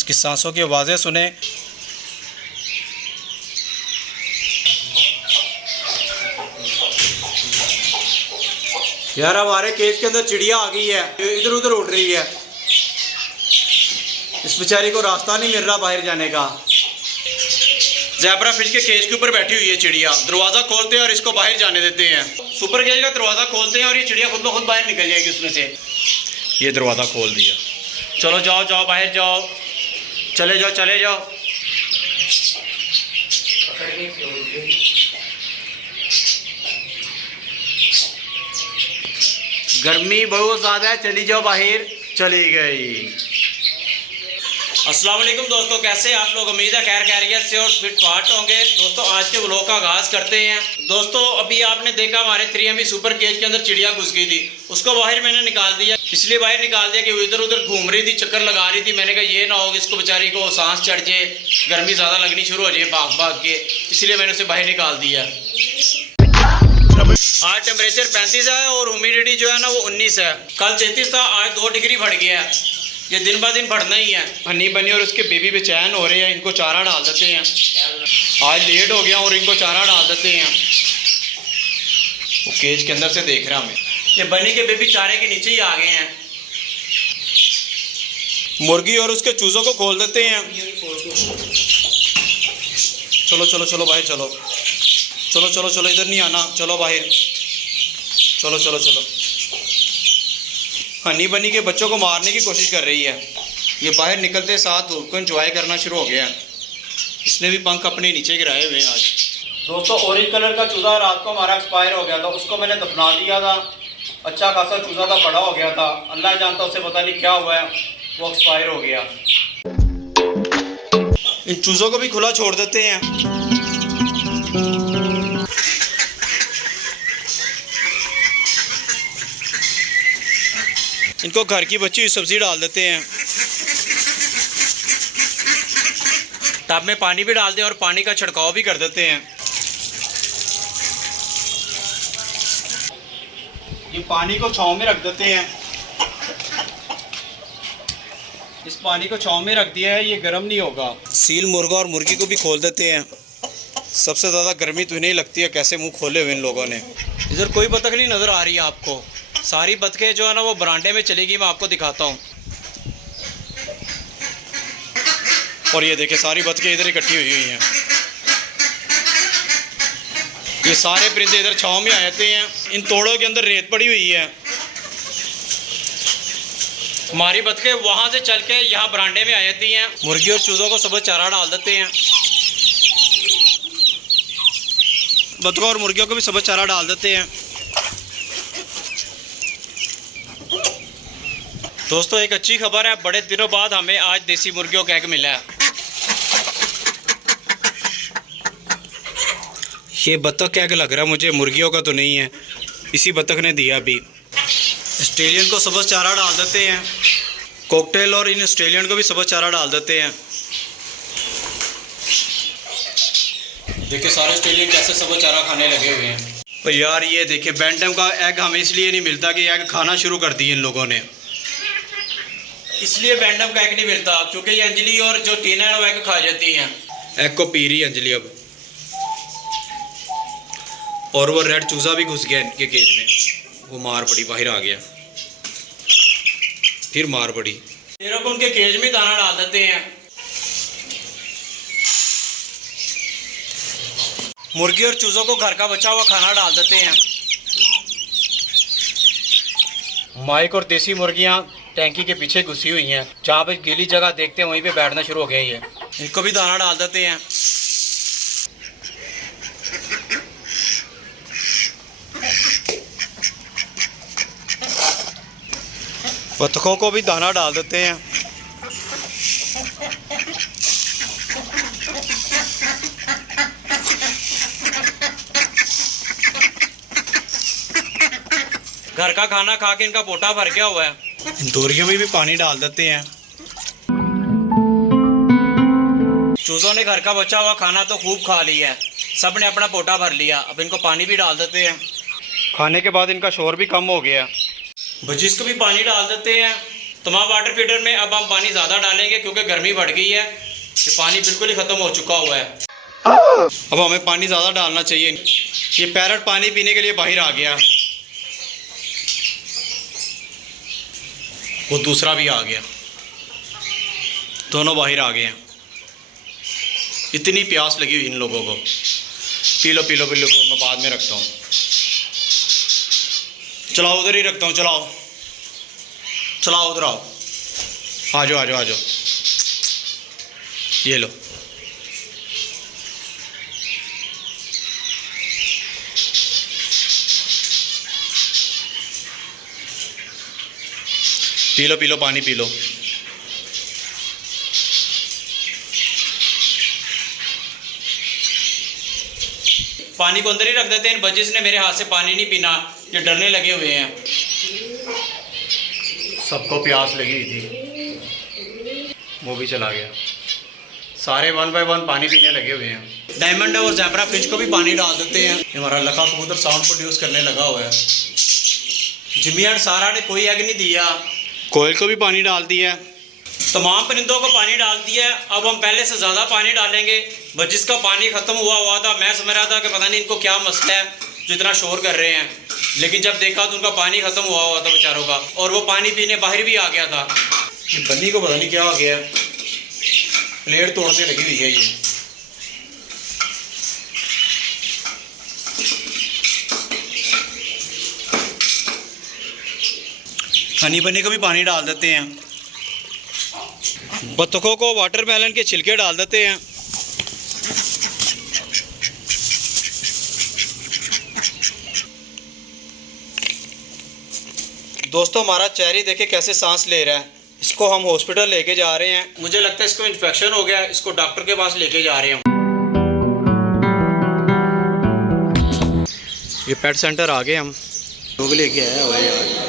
इसकी सांसों की आवाज़ें सुने। यार हमारे केज के अंदर चिड़िया आ गई है, इधर उधर उड़ रही है। इस बेचारी को रास्ता नहीं मिल रहा बाहर जाने का। ज़ेब्रा फिश के केज के ऊपर बैठी हुई है चिड़िया। दरवाज़ा खोलते हैं और इसको बाहर जाने देते हैं। सुपर केज का दरवाज़ा खोलते हैं और ये चिड़िया खुद ब खुद बाहर निकल जाएगी उसमें से। ये दरवाज़ा खोल दिया। चलो जाओ जाओ बाहर जाओ, चले जाओ चले जाओ। गर्मी बहुत ज़्यादा है, चली जाओ बाहर। चली गई। अस्सलाम वालेकुम दोस्तों, कैसे आप लोग? उम्मीद है खैर खैरियत से और फिट फाट होंगे। दोस्तों आज के व्लॉग का आगाज़ करते हैं। दोस्तों अभी आपने देखा हमारे 3MB सुपर केज के अंदर चिड़िया घुस गई थी। उसको बाहर मैंने निकाल दिया, इसलिए बाहर निकाल दिया कि वो इधर उधर घूम रही थी, चक्कर लगा रही थी। मैंने कहा ये ना हो इसको बेचारी को सांस चढ़ जाए, गर्मी ज़्यादा लगनी शुरू हो जाए भाग भाग के, इसलिए मैंने उसे बाहर निकाल दिया। आज टेम्परेचर 35 है और ह्यूमिडिटी जो है ना वो 19 है। कल 33 था, आज 2 डिग्री बढ़ गया है। ये दिन ब दिन बढ़ना ही है। हनी बनी और उसके बेबी बेचैन हो रहे हैं, इनको चारा डाल देते हैं। आज लेट हो गया और इनको चारा डाल देते हैं। वो केज के अंदर से देख रहा हमें। ये बनी के बेबी चारे के नीचे ही आ गए हैं। मुर्गी और उसके चूज़ों को खोल देते हैं। चलो चलो चलो बाहर चलो, चलो चलो चलो, इधर नहीं आना, चलो बाहर, चलो चलो चलो। हनी बनी के बच्चों को मारने की कोशिश कर रही है। ये बाहर निकलते साथ धूप को एंजॉय करना शुरू हो गया है। इसने भी पंख अपने नीचे गिराए हुए हैं आज। दोस्तों ऑरेंज कलर का चूज़ा रात को हमारा एक्सपायर हो गया था, उसको मैंने दफना दिया था। अच्छा खासा चूज़ा था, बड़ा हो गया था। अल्लाह जानता उसे पता नहीं क्या हुआ है, वो एक्सपायर हो गया। इन चूज़ों को भी खुला छोड़ देते हैं। इनको घर की बची हुई सब्जी डाल देते हैं। टब में पानी भी डाल दें और पानी का छिड़काव भी कर देते हैं। ये पानी को छांव में रख देते हैं। इस पानी को छांव में रख दिया है, ये गर्म नहीं होगा। सील मुर्गा और मुर्गी को भी खोल देते हैं। सबसे ज़्यादा गर्मी तो इन्हें लगती है, कैसे मुंह खोले हुए इन लोगों ने। इधर कोई बतख नहीं नज़र आ रही है आपको। सारी बतखें जो है ना वो बरांडे में चली गई। मैं आपको दिखाता हूँ। और ये देखिए सारी बतखें इधर इकट्ठी हुई हैं। ये सारे परिंदे इधर छांव में आ जाते हैं। इन तोड़ों के अंदर रेत पड़ी हुई है। हमारी बतखें वहाँ से चल के यहाँ बरांडे में आ जाती हैं। मुर्गी और चूज़ों को सुबह चारा डाल देते हैं। बतखों और मुर्गियों को भी सुबह चारा डाल देते हैं। दोस्तों एक अच्छी खबर है, बड़े दिनों बाद हमें आज देसी मुर्गियों का एग मिला है। ये बतख का एग लग रहा है मुझे, मुर्गियों का तो नहीं है। इसी बतख ने दिया अभी। ऑस्ट्रेलियन को सुबह चारा डाल देते हैं। कॉकटेल और इन ऑस्ट्रेलियन को भी सुबह चारा डाल देते हैं। देखिए सारे ऑस्ट्रेलियन कैसे सुबह चारा खाने लगे हुए हैं। तो यार ये देखिए बैंटम का एग हमें इसलिए नहीं मिलता कि एग खाना शुरू कर दिए इन लोगों ने। इसलिए बैंटम का एग नहीं मिलता क्योंकि ये अंजलि और जो टीना है वो एग खा जाती हैं। एग को पी रही है अंजलि अब। और वो रेड चूज़ा भी घुस गया इनके केज में। वो मार पड़ी, बाहर आ गया, फिर मार पड़ी। शेरों को उनके केज में दाना डाल देते हैं। मुर्गी और चूज़ों को घर का बचा हुआ खाना डाल देते हैं। माइक और देसी मुर्गियाँ टैंकी के पीछे घुसी हुई हैं। जहाँ पे गीली जगह देखते हैं वहीं पे बैठना शुरू हो गया है। इनको भी दाना डाल देते हैं। बतखों को भी दाना डाल देते हैं। घर का खाना खा के इनका पोटा भर गया हुआ है। दोरियों में भी पानी डाल देते हैं। चूज़ों ने घर का बचा हुआ खाना तो खूब खा लिया है, सब ने अपना पोटा भर लिया। अब इनको पानी भी डाल देते हैं। खाने के बाद इनका शोर भी कम हो गया। बजिस को भी पानी डाल देते हैं। तमाम वाटर फीडर में अब हम पानी ज़्यादा डालेंगे क्योंकि गर्मी बढ़ गई है, ये पानी बिल्कुल ही ख़त्म हो चुका हुआ है। अब हमें पानी ज़्यादा डालना चाहिए। ये पैरट पानी पीने के लिए बाहर आ गया, वो दूसरा भी आ गया, दोनों बाहर आ गए हैं। इतनी प्यास लगी हुई इन लोगों को। P low P low P low, मैं बाद में रखता हूँ। चलाओ उधर ही रखता हूँ, चलाओ चलाओ उधर आओ, आ जाओ आ जाओ आ जाओ, ये लो। पी लो पानी पी लो। पानी को अंदर ही रख देते हैं। इन बजिस ने मेरे हाथ से पानी नहीं पीना, ये डरने लगे हुए हैं। सबको प्यास लगी हुई थी, वो भी चला गया। सारे 1 बाय 1 पानी पीने लगे हुए हैं। डायमंड और ज़ेब्रा फिश को भी पानी डाल देते हैं। हमारा लखा कबूतर साउंड प्रोड्यूस करने लगा हुआ है। जिमी एंड सारा ने कोई एग नहीं दिया। कोयल को भी पानी डाल दिया, तमाम परिंदों को पानी डाल दिया है। अब हम पहले से ज़्यादा पानी डालेंगे। बस जिसका पानी ख़त्म हुआ था, मैं समझ रहा था कि पता नहीं इनको क्या मसला है जो इतना शोर कर रहे हैं, लेकिन जब देखा तो उनका पानी ख़त्म हुआ था बेचारों का, और वो पानी पीने बाहर भी आ गया था। ये बन्नी को पता नहीं क्या हो गया, प्लेट तोड़ने लगी हुई है ये। हनी बन्नी को भी पानी डाल देते हैं। बत्तखों को वाटरमेलन के छिलके डाल देते हैं। दोस्तों हमारा चेरी देखे कैसे सांस ले रहा है। इसको हम हॉस्पिटल लेके जा रहे हैं। मुझे लगता है इसको इन्फेक्शन हो गया है, इसको डॉक्टर के पास लेके जा रहे हैं। ये पेट सेंटर आ गए हम, लोग लेके आया हुआ है यार।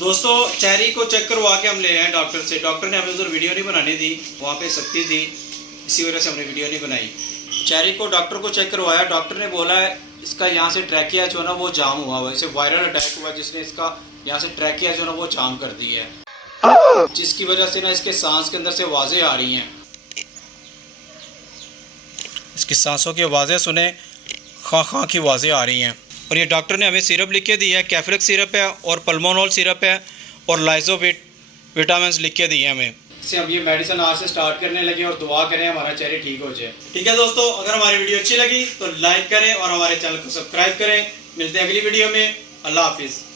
दोस्तों चेरी को चेक करवा के हम ले आए डॉक्टर से। डॉक्टर ने हमें उधर वीडियो नहीं बनानी दी, वहाँ पे सख्ती थी, इसी वजह से हमने वीडियो नहीं बनाई। चेरी को डॉक्टर को चेक करवाया, डॉक्टर ने बोला है इसका यहाँ से ट्रैकिया जो है ना वो जाम हुआ हुआ है। इसे वायरल अटैक हुआ जिसने इसका यहाँ से ट्रैकिया जो है ना वो जाम कर दी है, जिसकी वजह से ना इसके सांस के अंदर से आवाज़ें आ रही हैं। इसकी सांसों की आवाज़ें सुने, खां खां की आवाज़ें आ रही हैं। और ये डॉक्टर ने हमें सिरप लिख के दी है। कैफ्रिक सिरप है और पल्मोनॉल सिरप है और लाइजोविट विटामिन लिख के दिए हैं हमें। इससे अब ये मेडिसिन आज से स्टार्ट करने लगे और दुआ करें हमारा चेरी ठीक हो जाए। ठीक है दोस्तों, अगर हमारी वीडियो अच्छी लगी तो लाइक करें और हमारे चैनल को सब्सक्राइब करें। मिलते हैं अगली वीडियो में। अल्लाह हाफिज़।